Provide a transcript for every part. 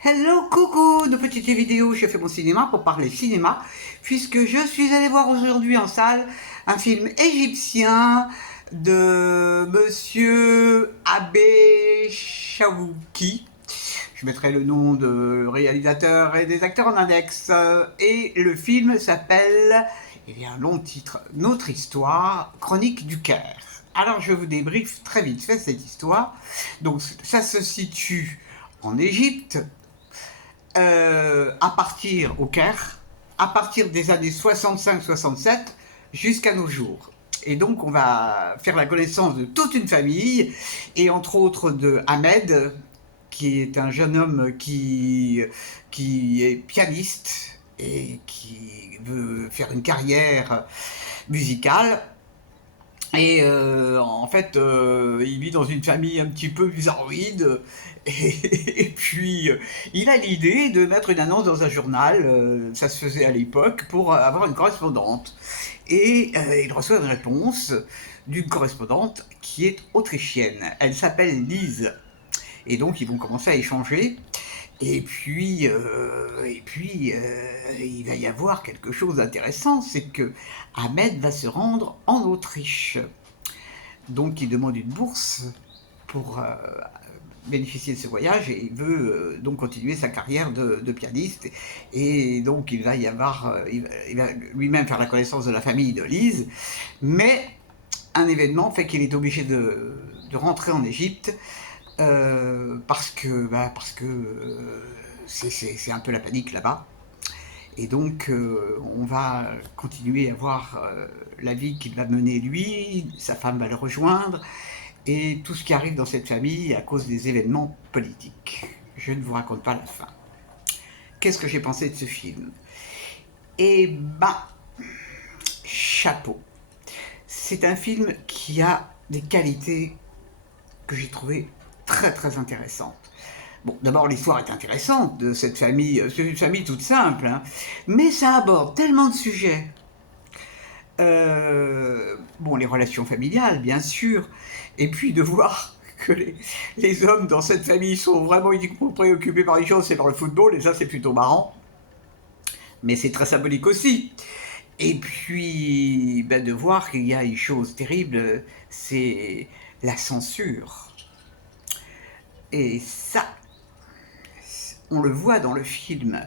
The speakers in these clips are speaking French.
Hello, coucou, de petites vidéos, je fais mon cinéma pour parler cinéma, puisque je suis allé voir aujourd'hui en salle un film égyptien de Monsieur Abbé Chaouki. Je mettrai le nom de réalisateur et des acteurs en index. Et le film s'appelle, il y a un long titre, Notre histoire, Chronique du Caire. Alors je vous débriefe très vite fait cette histoire. Donc ça se situe en Égypte, à partir au Caire, à partir des années 65-67 jusqu'à nos jours. Et donc on va faire la connaissance de toute une famille, et entre autres de Ahmed, qui est un jeune homme qui est pianiste et qui veut faire une carrière musicale. Et en fait, il vit dans une famille un petit peu bizarroïde. Et puis, il a l'idée de mettre une annonce dans un journal, ça se faisait à l'époque, pour avoir une correspondante. Et il reçoit une réponse d'une correspondante qui est autrichienne. Elle s'appelle Lise. Et donc, ils vont commencer à échanger. Il va y avoir quelque chose d'intéressant, c'est que Ahmed va se rendre en Autriche. Donc il demande une bourse pour bénéficier de ce voyage, et il veut donc continuer sa carrière de pianiste. Et donc il va y avoir, il va lui-même faire la connaissance de la famille de Lise, mais un événement fait qu'il est obligé de rentrer en Égypte, parce que c'est un peu la panique là-bas. Et donc, on va continuer à voir la vie qu'il va mener lui, sa femme va le rejoindre, et tout ce qui arrive dans cette famille à cause des événements politiques. Je ne vous raconte pas la fin. Qu'est-ce que j'ai pensé de ce film? Eh ben, chapeau. C'est un film qui a des qualités que j'ai trouvées très très intéressantes. Bon, d'abord, l'histoire est intéressante de cette famille. C'est une famille toute simple, hein, mais ça aborde tellement de sujets. Bon, les relations familiales, bien sûr, et puis de voir que les hommes dans cette famille sont vraiment uniquement préoccupés par les choses, c'est par le football, et ça c'est plutôt marrant, mais c'est très symbolique aussi. Et puis ben, de voir qu'il y a une chose terrible, c'est la censure. Et ça, on le voit dans le film.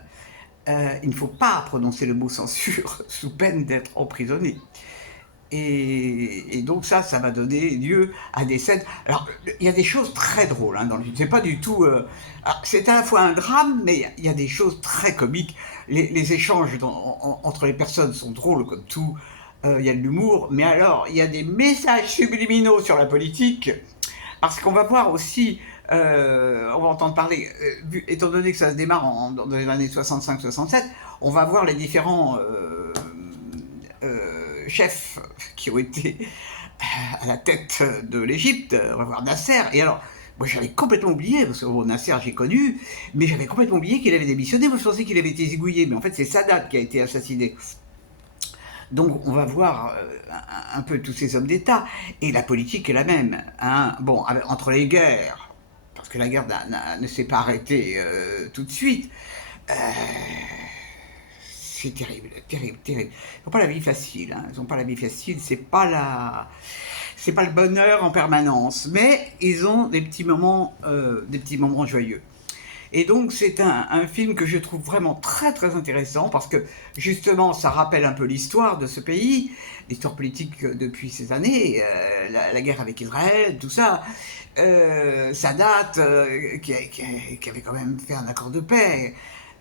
Il ne faut pas prononcer le mot censure sous peine d'être emprisonné. Et donc ça va donner lieu à des scènes. Alors, il y a des choses très drôles dans le film. C'est pas du tout. C'est à la fois un drame, mais il y a des choses très comiques. Les échanges entre les personnes sont drôles comme tout. Il y a de l'humour, mais alors il y a des messages subliminaux sur la politique, parce qu'on va voir aussi. On va entendre parler, étant donné que ça se démarre dans les années 65-67, on va voir les différents chefs qui ont été à la tête de l'Égypte, on va voir Nasser. Et alors, moi j'avais complètement oublié, parce que bon, Nasser j'ai connu, mais j'avais complètement oublié qu'il avait démissionné. Moi je pensais qu'il avait été zigouillé, mais en fait c'est Sadat qui a été assassiné. Donc on va voir un peu tous ces hommes d'État. Et la politique est la même. Hein. Bon, entre les guerres, parce que la guerre ne s'est pas arrêtée tout de suite, euh, c'est terrible, terrible, terrible. Ils n'ont pas la vie facile, hein. Ils n'ont pas la vie facile, c'est pas le bonheur en permanence, mais ils ont des petits moments joyeux. Et donc c'est un film que je trouve vraiment très très intéressant, parce que justement ça rappelle un peu l'histoire de ce pays, l'histoire politique depuis ces années, la guerre avec Israël, tout ça. Ça date, qui avait quand même fait un accord de paix.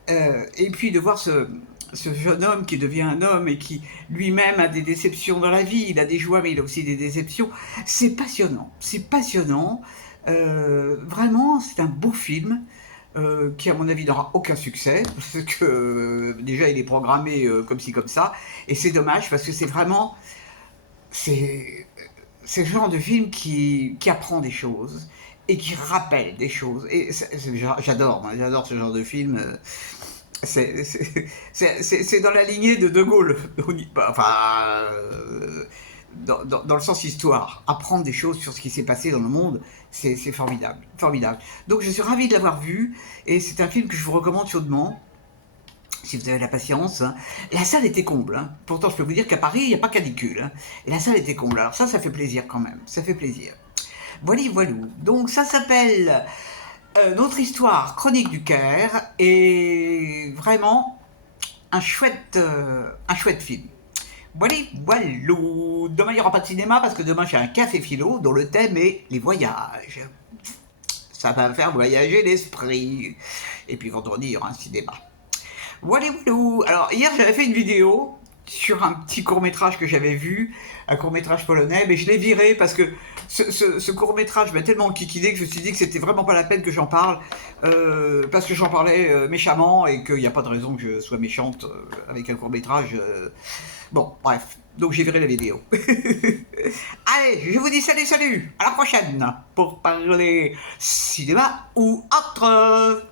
Et puis de voir ce jeune homme qui devient un homme et qui lui-même a des déceptions dans la vie, il a des joies mais il a aussi des déceptions, c'est passionnant, c'est passionnant. Vraiment, c'est un beau film. Qui à mon avis n'aura aucun succès, parce que déjà il est programmé comme ci comme ça, et c'est dommage parce que c'est vraiment, c'est le genre de film qui apprend des choses et qui rappelle des choses, et j'adore, moi, j'adore ce genre de film. C'est dans la lignée de De Gaulle, enfin, dans le sens histoire. Apprendre des choses sur ce qui s'est passé dans le monde, c'est formidable, formidable. Donc je suis ravi de l'avoir vu, et c'est un film que je vous recommande chaudement, si vous avez la patience. Hein. La salle était comble. Hein. Pourtant, je peux vous dire qu'à Paris, il n'y a pas canicule. Hein. Et la salle était comble. Alors ça fait plaisir quand même. Ça fait plaisir. Voilà, voilà. Donc ça s'appelle Notre histoire, Chronique du Caire, et vraiment un chouette film. Voilà, voilà. Demain, il n'y aura pas de cinéma parce que demain, j'ai un café philo dont le thème est les voyages. Ça va faire voyager l'esprit. Et puis vendredi, il y aura un cinéma. Voilà, voilà. Alors, hier, j'avais fait une vidéo sur un petit court-métrage que j'avais vu, un court-métrage polonais, mais je l'ai viré parce que ce court-métrage m'a tellement kikiné que je me suis dit que c'était vraiment pas la peine que j'en parle, parce que j'en parlais méchamment et qu'il n'y a pas de raison que je sois méchante avec un court-métrage. Bon, bref. Donc j'ai viré la vidéo. Allez, je vous dis salut, salut, à la prochaine pour parler cinéma ou autre.